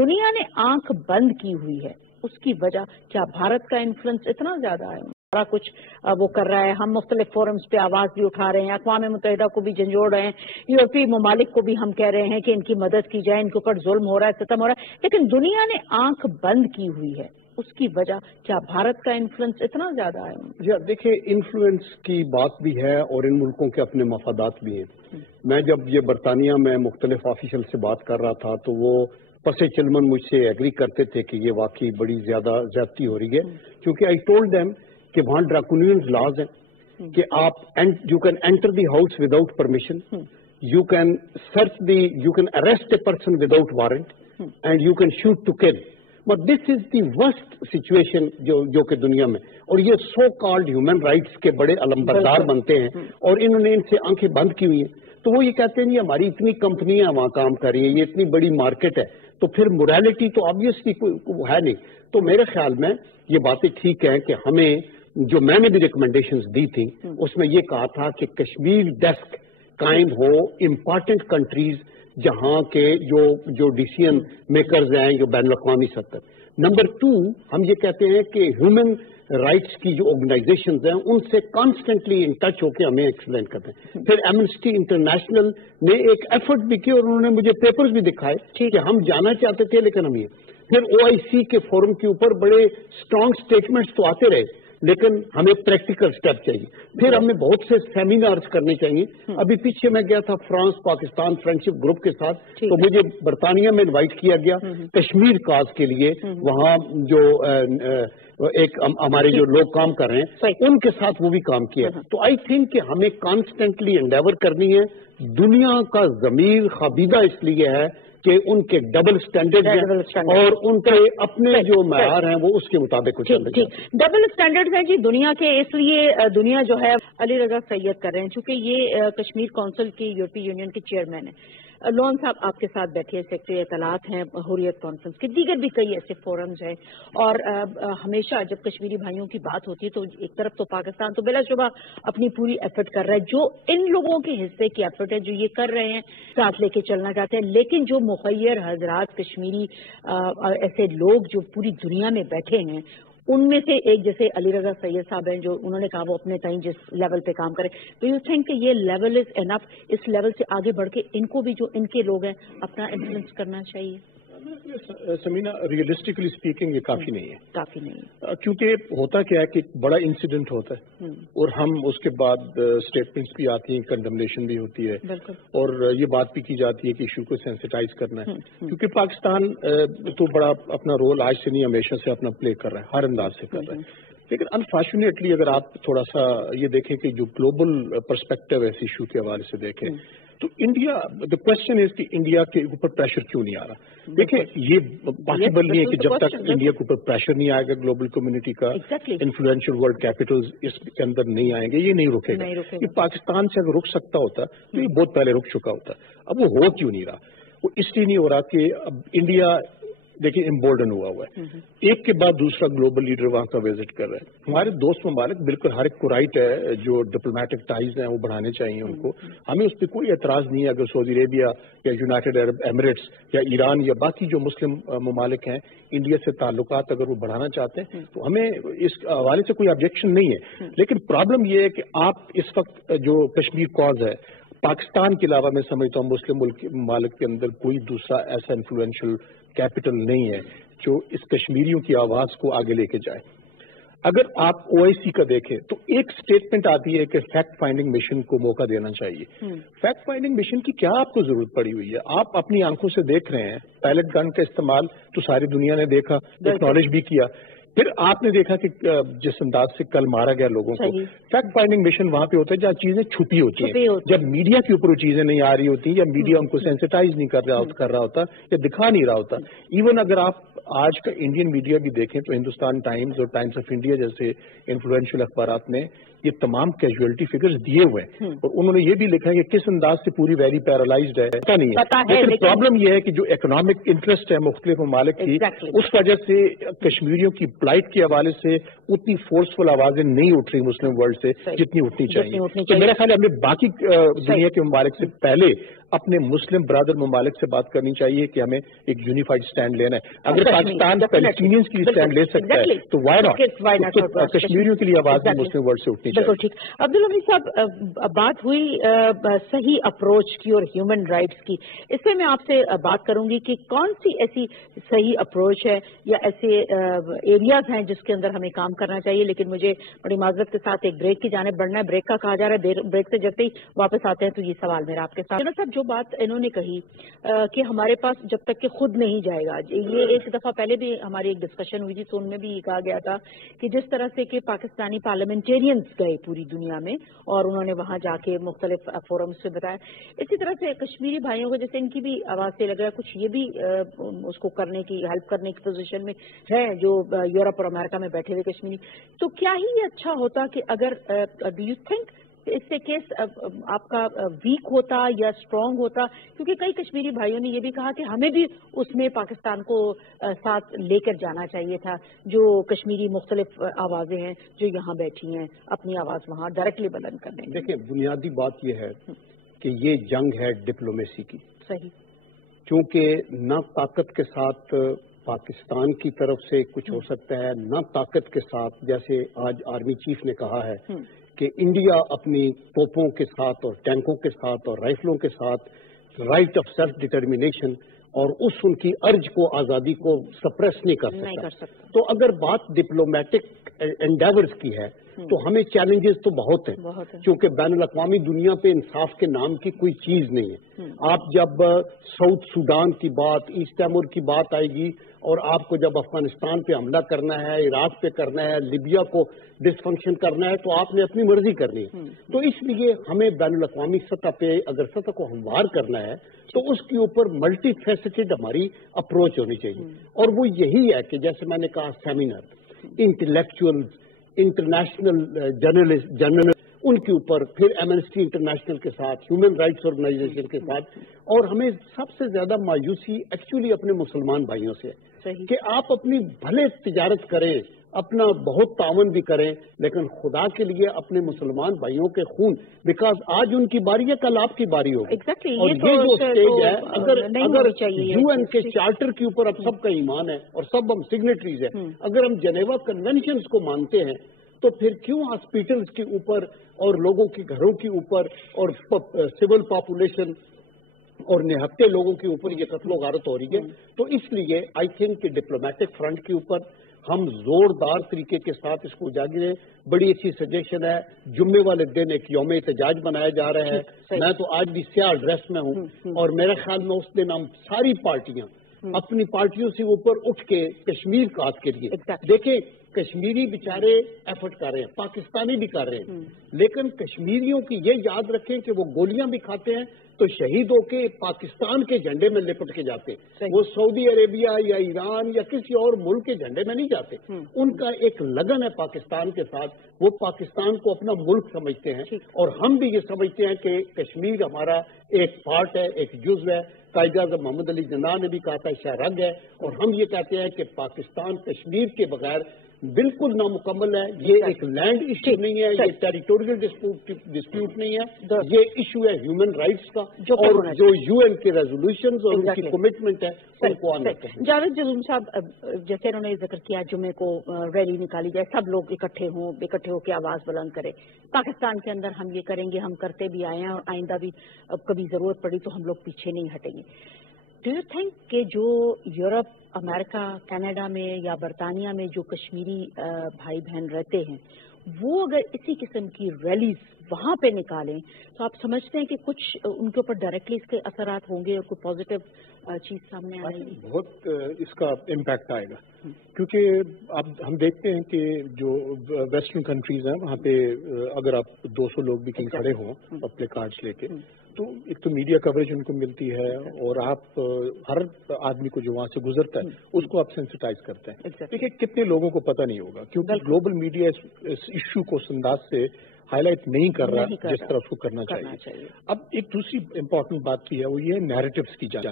دنیا نے آنکھ بند کی ہوئی ہے، اس کی وجہ کیا بھارت کا انفلوئنس اتنا زیادہ ہے؟ سارا کچھ وہ کر رہا ہے، ہم مختلف فورمز پہ آواز بھی اٹھا رہے ہیں، اقوام متحدہ کو بھی جھنجھوڑ رہے ہیں، یورپی ممالک کو بھی ہم کہہ رہے ہیں کہ ان کی مدد کی جائے، ان کے اوپر ظلم ہو رہا ہے، ستم ہو رہا ہے، لیکن دنیا نے آنکھ بند کی ہوئی ہے، اس کی وجہ کیا بھارت کا انفلوئنس اتنا زیادہ ہے؟ جی دیکھیں، انفلوئنس کی بات بھی ہے اور ان ملکوں کے اپنے مفادات بھی ہیں۔ میں جب یہ برطانیہ میں مختلف آفیشل سے بات کر رہا تھا تو وہ پس چلمن مجھ سے ایگری کرتے تھے کہ یہ واقعی بڑی زیادہ زیادتی ہو رہی ہے، کیونکہ آئی ٹولڈ دیم کہ وہاں ڈراکونین لاز ہیں کہ آپ you can enter the house without permission, you can search you can arrest a person without warrant and you can shoot to kill. But this is the worst situation جو کہ دنیا میں، اور یہ سو کالڈ ہیومن رائٹس کے بڑے علمبردار بنتے ہیں اور انہوں نے ان سے آنکھیں بند کی ہوئی ہیں۔ تو وہ یہ کہتے ہیں ہماری اتنی کمپنیاں وہاں کام کر رہی ہیں، یہ اتنی بڑی مارکیٹ ہے، تو پھر موریلٹی تو آبویسلی ہے نہیں۔ تو میرے خیال میں یہ باتیں ٹھیک ہیں کہ ہمیں، جو میں نے بھی ریکمنڈیشنز دی تھیں اس میں یہ کہا تھا کہ کشمیر ڈیسک قائم ہو امپارٹنٹ کنٹریز جہاں کے جو ڈیسیژن میکرز ہیں جو بین الاقوامی سطح۔ نمبر 2، ہم یہ کہتے ہیں کہ ہیومن رائٹس کی جو آرگنائزیشنز ہیں ان سے کانسٹنٹلی ان ٹچ ہو کے ہمیں ایکسپلین کرتے ہیں۔ پھر ایمنسٹی انٹرنیشنل نے ایک ایفرٹ بھی کی اور انہوں نے مجھے پیپرز بھی دکھائے کہ ہم جانا چاہتے تھے لیکن ہم یہ۔ پھر OIC کے فورم کے اوپر بڑے اسٹرانگ اسٹیٹمنٹس تو آتے رہے لیکن ہمیں پریکٹیکل سٹیپ چاہیے۔ پھر ہمیں بہت سے سیمینارز کرنے چاہیے۔ ابھی پیچھے میں گیا تھا فرانس پاکستان فرینڈشپ گروپ کے ساتھ، تو مجھے برطانیہ میں انوائٹ کیا گیا کشمیر کاز کے لیے، وہاں جو ایک ہمارے جو لوگ کام کر رہے ہیں ان کے ساتھ وہ بھی کام کیا۔ تو آئی تھنک کہ ہمیں کانسٹنٹلی انڈیور کرنی ہے۔ دنیا کا ضمیر خوابیدہ اس لیے ہے کہ ان کے ڈبل سٹینڈرڈ ہیں اور ان کے اپنے جو معیار ہیں وہ اس کے مطابق ڈبل سٹینڈرڈ ہیں جی دنیا کے، اس لیے دنیا جو ہے علی رضا سید کر رہے ہیں چونکہ یہ کشمیر کونسل کی یورپی یونین کے چیئرمین ہیں۔ لون صاحب آپ کے ساتھ بیٹھے سیکرٹری اطلاعات ہیں حریت کانفرنس کے، دیگر بھی کئی ایسے فورمز ہیں، اور ہمیشہ جب کشمیری بھائیوں کی بات ہوتی ہے تو ایک طرف تو پاکستان تو بلا شبہ اپنی پوری ایفرٹ کر رہا ہے، جو ان لوگوں کے حصے کی ایفرٹ ہے جو یہ کر رہے ہیں ساتھ لے کے چلنا چاہتے ہیں، لیکن جو مخیر حضرات کشمیری ایسے لوگ جو پوری دنیا میں بیٹھے ہیں ان میں سے ایک جیسے علی رضا سید صاحب ہیں جو انہوں نے کہا وہ اپنے تئیں جس لیول پہ کام کرے، تو یو تھنک کہ یہ level is enough, us level سے آگے بڑھ کے ان کو بھی جو ان کے لوگ ہیں اپنا انفلوئنس کرنا چاہیے؟ سمینا ریئلسٹکلی اسپیکنگ یہ کافی نہیں ہے، کافی نہیں ہے، کیونکہ ہوتا کیا ہے کہ بڑا انسیڈنٹ ہوتا ہے اور ہم اس کے بعد اسٹیٹمنٹس بھی آتی ہیں، کنڈمنیشن بھی ہوتی ہے، اور یہ بات بھی کی جاتی ہے کہ ایشو کو سینسٹائز کرنا ہے، کیونکہ پاکستان تو بڑا اپنا رول آج سے نہیں ہمیشہ سے اپنا پلے کر رہا ہے، ہر انداز سے کر رہا ہے، لیکن انفارچونیٹلی اگر آپ تھوڑا سا یہ دیکھیں کہ جو گلوبل پرسپیکٹو ہے اس ایشو کے حوالے سے دیکھیں تو انڈیا، دا کوشچن از کہ انڈیا کے اوپر پریشر کیوں نہیں آ رہا؟ دیکھیں یہ پاسبل نہیں ہے کہ جب تک انڈیا کے اوپر پریشر نہیں آئے گا گلوبل کمیونٹی کا، انفلوئنشل ورلڈ کیپٹلز اس کے اندر نہیں آئیں گے، یہ نہیں رکے گا۔ یہ پاکستان سے اگر رک سکتا ہوتا تو یہ بہت پہلے رک چکا ہوتا، اب وہ ہو کیوں نہیں رہا؟ وہ اس لیے نہیں ہو رہا کہ اب انڈیا دیکھیں امبولڈن ہوا ہے، ایک کے بعد دوسرا گلوبل لیڈر وہاں کا وزٹ کر رہے ہیں۔ ہمارے دوست ممالک بالکل ہر ایک کو رائٹ ہے، جو ڈپلومیٹک ٹائز ہیں وہ بڑھانے چاہیے ان کو، ہمیں اس پہ کوئی اعتراض نہیں ہے اگر سعودی عربیہ یا یونائٹڈ عرب ایمریٹس یا ایران یا باقی جو مسلم ممالک ہیں انڈیا سے تعلقات اگر وہ بڑھانا چاہتے ہیں تو ہمیں اس حوالے سے کوئی آبجیکشن نہیں ہے، لیکن پرابلم یہ ہے کہ آپ اس وقت جو کشمیر کاز ہے پاکستان کے علاوہ میں سمجھتا ہوں مسلم ممالک کے اندر کوئی دوسرا ایسا انفلوئنشل کیپٹل نہیں ہے جو اس کشمیریوں کی آواز کو آگے لے کے جائے۔ اگر آپ OIC کا دیکھیں تو ایک سٹیٹمنٹ آتی ہے کہ فیکٹ فائنڈنگ مشن کو موقع دینا چاہیے۔ فیکٹ فائنڈنگ مشن کی کیا آپ کو ضرورت پڑی ہوئی ہے؟ آپ اپنی آنکھوں سے دیکھ رہے ہیں، پیلٹ گن کا استعمال تو ساری دنیا نے دیکھا، ایکنالج بھی کیا، پھر آپ نے دیکھا کہ جس انداز سے کل مارا گیا لوگوں کو۔ فیکٹ فائنڈنگ مشن وہاں پہ ہوتا ہے جہاں چیزیں چھپی ہوتی ہیں، جب میڈیا کے اوپر وہ چیزیں نہیں آ رہی ہوتی یا میڈیا ان کو سینسٹائز نہیں کر رہا ہوتا یا دکھا نہیں رہا ہوتا۔ ایون اگر آپ آج کا انڈین میڈیا بھی دیکھیں تو ہندوستان ٹائمز اور ٹائمز آف انڈیا جیسے انفلوئنشل اخبارات نے یہ تمام کیجویلٹی فگرز دیے ہوئے ہیں اور انہوں نے یہ بھی لکھا ہے کہ کس انداز سے پوری ویری پیرالائزڈ ہے پتا نہیں ہے، لیکن پرابلم یہ ہے کہ جو اکنامک انٹرسٹ ہے مختلف ممالک کی اس وجہ سے کشمیریوں کی پلائٹ کے حوالے سے اتنی فورسفل آوازیں نہیں اٹھ رہی مسلم ورلڈ سے جتنی اٹھنی چاہیے۔ تو میرا خیال ہے ہمیں باقی دنیا کے ممالک سے پہلے اپنے مسلم برادر ممالک سے بات کرنی چاہیے کہ ہمیں ایک یونیفائڈ اسٹینڈ لینا ہے. اگر پاکستان پیلسٹینینز کے لیے اسٹینڈ لے سکتا ہے تو وائی ناٹ کشمیریوں کے لیے آواز بھی مسلم ورلڈ سے اٹھنی چاہیے. بالکل ٹھیک. عبدالحمید صاحب، بات ہوئی صحیح اپروچ کی اور ہیومن رائٹس کی. اس پہ میں آپ سے بات کروں گی کہ کون سی ایسی صحیح اپروچ ہے یا ایسے ایریاز ہیں جس کے اندر ہمیں کام کرنا چاہیے. لیکن مجھے بڑی معذرت کے ساتھ ایک بریک کی جانب بڑھنا ہے. بریک کا کہا جا رہا ہے، بریک سے جیسے ہی واپس آتے ہیں تو یہ سوال میرا آپ کے ساتھ. جناب صاحب، جو بات انہوں نے کہی کہ ہمارے پاس جب تک کہ خود نہیں جائے گا، یہ ایک دفعہ پہلے بھی ہماری ایک ڈسکشن ہوئی تھی تو ان میں بھی یہ کہا گیا تھا کہ جس طرح سے کہ پاکستانی پارلیمنٹیرینز گئے پوری دنیا میں اور انہوں نے وہاں جا کے مختلف فورمز سے بتایا، اسی طرح سے کشمیری بھائیوں کو جیسے ان کی بھی آواز سے لگ رہا ہے کچھ یہ بھی اس کو کرنے کی ہیلپ کرنے کی پوزیشن میں ہے جو یورپ اور امریکہ میں بیٹھے ہوئے کشمیری. تو کیا ہی یہ اچھا ہوتا کہ اگر ڈو یو تھنک اس سے کیس آپ کا ویک ہوتا یا اسٹرانگ ہوتا؟ کیونکہ کئی کشمیری بھائیوں نے یہ بھی کہا کہ ہمیں بھی اس میں پاکستان کو ساتھ لے کر جانا چاہیے تھا، جو کشمیری مختلف آوازیں ہیں جو یہاں بیٹھی ہیں اپنی آواز وہاں ڈائریکٹلی بلند کرنے. دیکھیں، بنیادی بات یہ ہے کہ یہ جنگ ہے ڈپلومیسی کی. صحیح. چونکہ نہ طاقت کے ساتھ پاکستان کی طرف سے کچھ ہو سکتا ہے، نہ طاقت کے ساتھ جیسے آج آرمی چیف نے کہا ہے کہ انڈیا اپنی توپوں کے ساتھ اور ٹینکوں کے ساتھ اور رائفلوں کے ساتھ رائٹ آف سیلف ڈٹرمینیشن اور ان کی ارج کو، آزادی کو سپریس نہیں کر سکتا. تو اگر بات ڈپلومیٹک انڈیورز کی ہے تو ہمیں چیلنجز تو بہت ہیں، کیونکہ بین الاقوامی دنیا پہ انصاف کے نام کی کوئی چیز نہیں ہے. آپ جب ساؤتھ سوڈان کی بات، ایسٹ تیمور کی بات آئے گی اور آپ کو جب افغانستان پہ حملہ کرنا ہے، عراق پہ کرنا ہے، لیبیا کو ڈس فنکشن کرنا ہے تو آپ نے اپنی مرضی کرنی ہے. تو اس لیے ہمیں بین الاقوامی سطح پہ اگر سطح کو ہموار کرنا ہے تو اس کے اوپر ملٹی فیسٹڈ ہماری اپروچ ہونی چاہیے. اور وہ یہی ہے کہ جیسے میں نے کہا، سیمینر، انٹلیکچوئل، انٹرنیشنل جرنلسٹ، ان کے اوپر، پھر ایمنسٹی انٹرنیشنل کے ساتھ، ہیومن رائٹس آرگنائزیشن کے ساتھ. اور ہمیں سب سے زیادہ مایوسی ایکچولی اپنے مسلمان بھائیوں سے ہے کہ آپ اپنی بھلے تجارت کریں، اپنا بہت تعاون بھی کریں، لیکن خدا کے لیے اپنے مسلمان بھائیوں کے خون، بیکاز آج ان کی باری ہے، کل آپ کی باری ہوگی. اور یہ جو اسٹیج ہے، اگر یو این کے چارٹر کے اوپر اب سب کا ایمان ہے اور سب ہم سگنیٹریز ہیں، اگر ہم جنیوا کنونشنز کو مانتے ہیں تو پھر کیوں ہاسپٹلز کے اوپر اور لوگوں کے گھروں کے اوپر اور سول پاپولیشن اور نہتے لوگوں کے اوپر یہ قتل و غارت ہو رہی ہے؟ تو اس لیے آئی تھنک کہ ڈپلومیٹک فرنٹ کے اوپر ہم زوردار طریقے کے ساتھ اس کو اجاگر ہیں. بڑی اچھی سجیشن ہے، جمعے والے دن ایک یوم احتجاج منایا جا رہا ہے. میں تو آج بھی سیاہ ڈریس میں ہوں اور میرے خیال میں اس دن ہم ساری پارٹیاں اپنی پارٹیوں سے اوپر اٹھ کے کشمیر کاٹ کے لیے دیکھیں. کشمیری بیچارے ایفرٹ کر رہے ہیں، پاکستانی بھی کر رہے ہیں، لیکن کشمیریوں کی یہ یاد رکھیں کہ وہ گولیاں بھی کھاتے ہیں تو شہید ہو کے پاکستان کے جھنڈے میں لپٹ کے جاتے ہیں. وہ سعودی عربیہ یا ایران یا کسی اور ملک کے جھنڈے میں نہیں جاتے. ان کا ایک لگن ہے پاکستان کے ساتھ، وہ پاکستان کو اپنا ملک سمجھتے ہیں. اور ہم بھی یہ سمجھتے ہیں کہ کشمیر ہمارا ایک پارٹ ہے، ایک جزو ہے. قائد اعظم محمد علی جناح نے بھی کہا تھا شاہ رگ ہے. اور ہم یہ کہتے ہیں کہ پاکستان کشمیر کے بغیر بالکل نامکمل ہے. یہ ایک لینڈ ایشو نہیں ہے، یہ ٹیریٹوریل ڈسپیوٹ نہیں ہے، یہ ایشو ہے ہیومن رائٹس کا. اور جو یو این کے ریزولوشنز اور ان کی کمٹمنٹ ہے ان کو آنا چاہیے. جاوید جلوم صاحب، جیسے انہوں نے ذکر کیا جمعے کو ریلی نکالی جائے، سب لوگ اکٹھے ہو کے آواز بلند کریں. پاکستان کے اندر ہم یہ کریں گے، ہم کرتے بھی آئے ہیں اور آئندہ بھی کبھی ضرورت پڑی تو ہم لوگ پیچھے نہیں ہٹیں گے. ڈو یو تھنک کہ جو یورپ، امریکہ، کینیڈا میں یا برطانیہ میں جو کشمیری بھائی بہن رہتے ہیں وہ اگر اسی قسم کی ریلیز وہاں پہ نکالیں تو آپ سمجھتے ہیں کہ کچھ ان کے اوپر ڈائریکٹلی اس کے اثرات ہوں گے اور کوئی پازیٹیو چیز سامنے آئے گی؟ بہت اس کا امپیکٹ آئے گا، کیونکہ اب ہم دیکھتے ہیں کہ جو ویسٹرن کنٹریز ہیں وہاں پہ اگر آپ 200 لوگ بھی کہیں کھڑے ہوں اپنے کارڈز لے کے تو ایک تو میڈیا کوریج ان کو ملتی ہے اور آپ ہر آدمی کو جو وہاں سے گزرتا ہے اس کو آپ سینسٹائز کرتے ہیں. دیکھیے کتنے لوگوں کو پتہ نہیں ہوگا کیونکہ گلوبل میڈیا اس ایشو کو اس انداز سے ہائی لائٹ نہیں کر رہا جس طرح اس کو کرنا چاہیے. اب ایک دوسری امپورٹنٹ بات کی ہے وہ یہ ہے نیریٹوز کی جانچ.